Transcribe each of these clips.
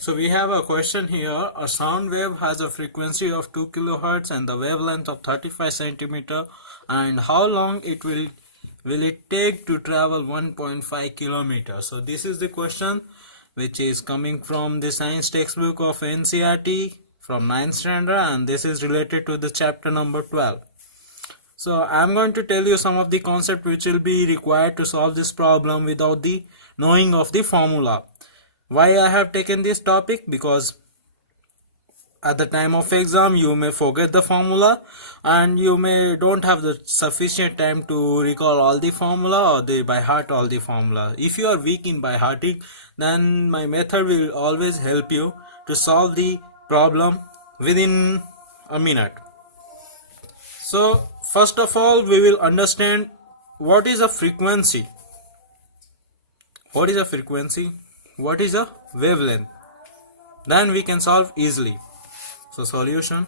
So we have a question here. A sound wave has a frequency of 2 kilohertz and the wavelength of 35 centimeter. And how long will it take to travel 1.5 kilometers? So this is the question which is coming from the science textbook of NCERT from 9th standard, and this is related to the chapter number 12. So I'm going to tell you some of the concepts which will be required to solve this problem without the knowing of the formula. Why I have taken this topic? Because at the time of exam you may forget the formula and you may don't have the sufficient time to recall all the formula or the by heart all the formula. If you are weak in by hearting, then my method will always help you to solve the problem within a minute. So first of all, we will understand what is a frequency. What is a frequency? What is a wavelength? Then we can solve easily. So solution.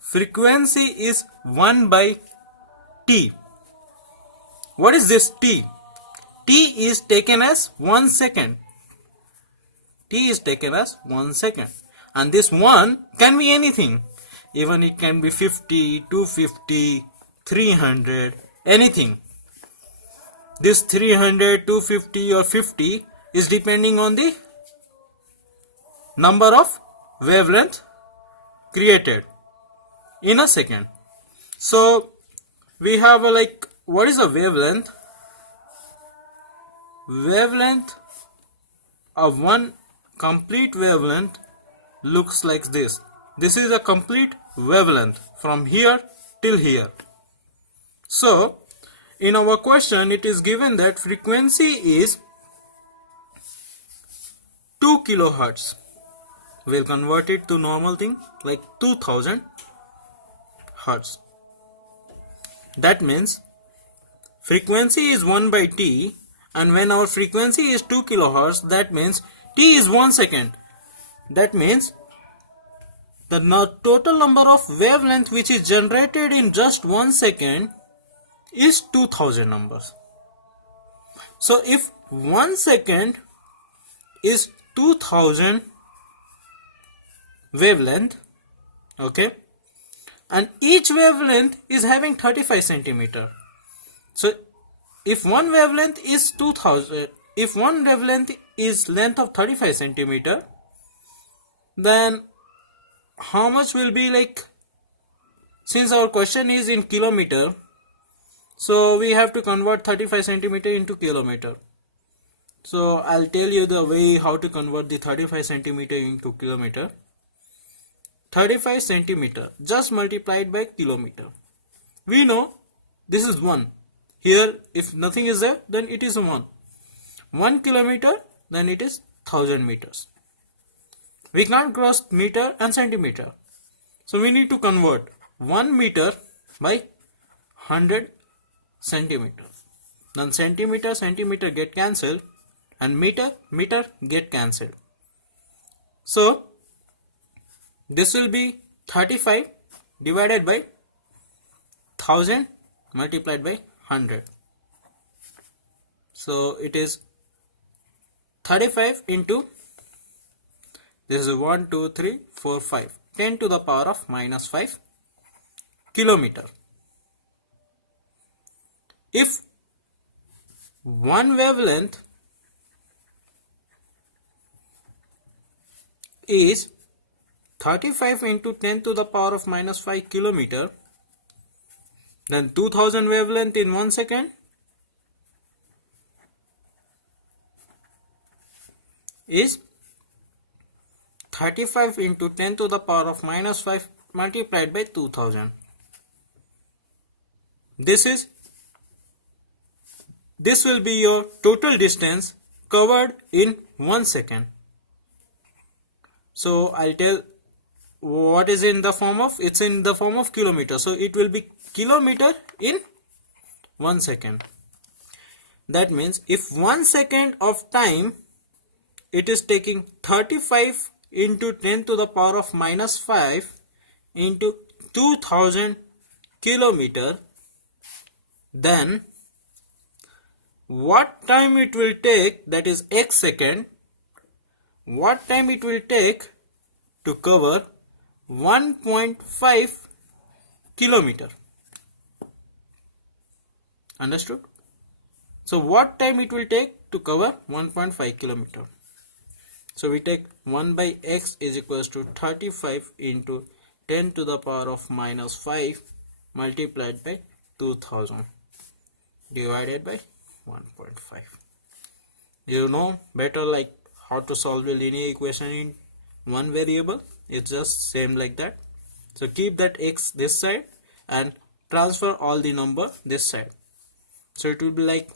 Frequency is 1 by T. What is this T? T is taken as 1 second. T is taken as 1 second. And this 1 can be anything. Even it can be 50, 250, 300, anything. This 300, 250 or 50 is depending on the number of wavelength created in a second. So we have what is a wavelength? Wavelength of one complete wavelength looks like this. This is a complete wavelength from here till here. So in our question it is given that frequency is 2 kilohertz. We'll convert it to normal thing like 2000 hertz. That means frequency is 1 by T, and when our frequency is 2 kilohertz, that means T is 1 second. That means the total number of wavelength which is generated in just 1 second is 2000 numbers. So if 1 second is 2000 wavelength, okay, and each wavelength is having 35 centimeter. So if one wavelength is 2000, if one wavelength is length of 35 centimeter, then how much will be since our question is in kilometer, so we have to convert 35 centimeter into kilometer. So I'll tell you the way how to convert the 35 centimeter into kilometer. 35 centimeter just multiplied by kilometer. We know this is 1. Here if nothing is there, then it is 1. 1 kilometer, then it is 1000 meters. We can't cross meter and centimeter. So we need to convert 1 meter by 100 centimeter. Then centimeter get cancelled and meter get cancelled. So this will be 35 divided by 1000 multiplied by 100. So it is 35 into, this is 1, 2, 3, 4, 5, 10 to the power of minus 5 kilometer. If one wavelength is 35 into 10 to the power of minus 5 kilometer, then 2000 wavelength in 1 second is 35 into 10 to the power of minus 5 multiplied by 2000. This will be your total distance covered in 1 second. So I'll tell what is in the form of, it's in the form of kilometer. So it will be kilometer in 1 second. That means if 1 second of time it is taking 35 into 10 to the power of minus 5 into 2000 kilometer, then what time it will take, that is x second, what time it will take to cover 1.5 kilometer. Understood? So what time it will take to cover 1.5 kilometer? So we take 1 by x is equals to 35 into 10 to the power of minus 5 multiplied by 2000 divided by 1.5. You know better like how to solve a linear equation in one variable. It's just same like that. So keep that x this side and transfer all the number this side. So it will be like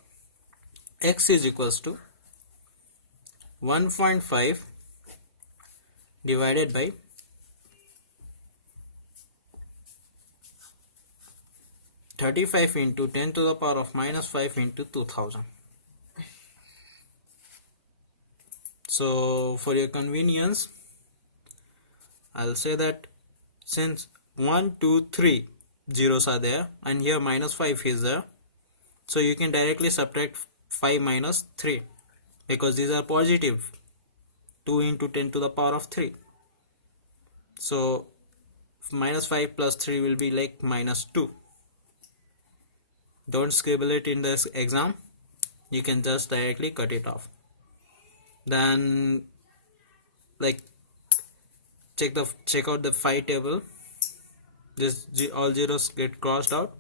x is equals to 1.5 divided by 35 into 10 to the power of minus 5 into 2000. So for your convenience, I'll say that since 1, 2, 3 zeros are there and here minus 5 is there, so you can directly subtract 5 minus 3 because these are positive. 2 into 10 to the power of 3. So minus 5 plus 3 will be like minus 2. Don't scribble it in this exam. You can just directly cut it off. Then like check out the phi table. This all zeros get crossed out,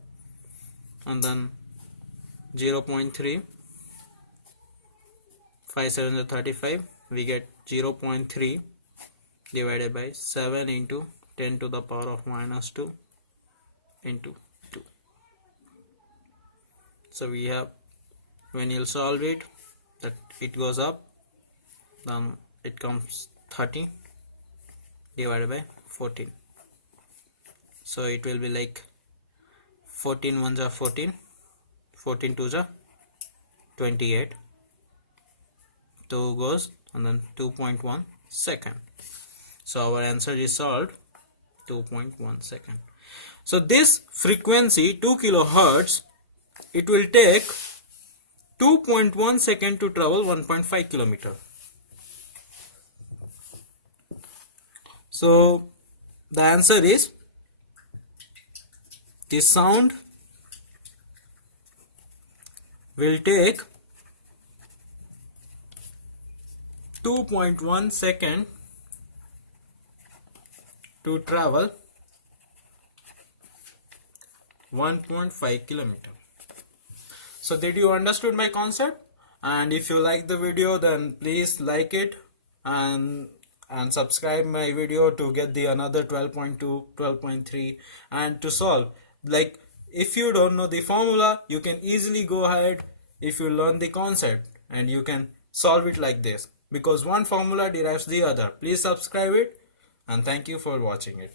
and then 0.3 5 7 is 35. We get 0.3 divided by 7 into 10 to the power of minus 2 into 2. So we have, when you'll solve it, that it goes up, then it comes 30 divided by 14. So it will be like 14 ones are 14, 14 twos are 28, 2 goes, and then 2.1 second. So our answer is solved, 2.1 second. So this frequency 2 kilohertz, it will take 2.1 second to travel 1.5 kilometer. So the answer is, the sound will take 2.1 second to travel 1.5 kilometer. So did you understood my concept? And if you like the video, then please like it and subscribe my video to get the another 12.2, 12.3 and to solve. Like if you don't know the formula, you can easily go ahead if you learn the concept and you can solve it like this, because one formula derives the other. Please subscribe it and thank you for watching it.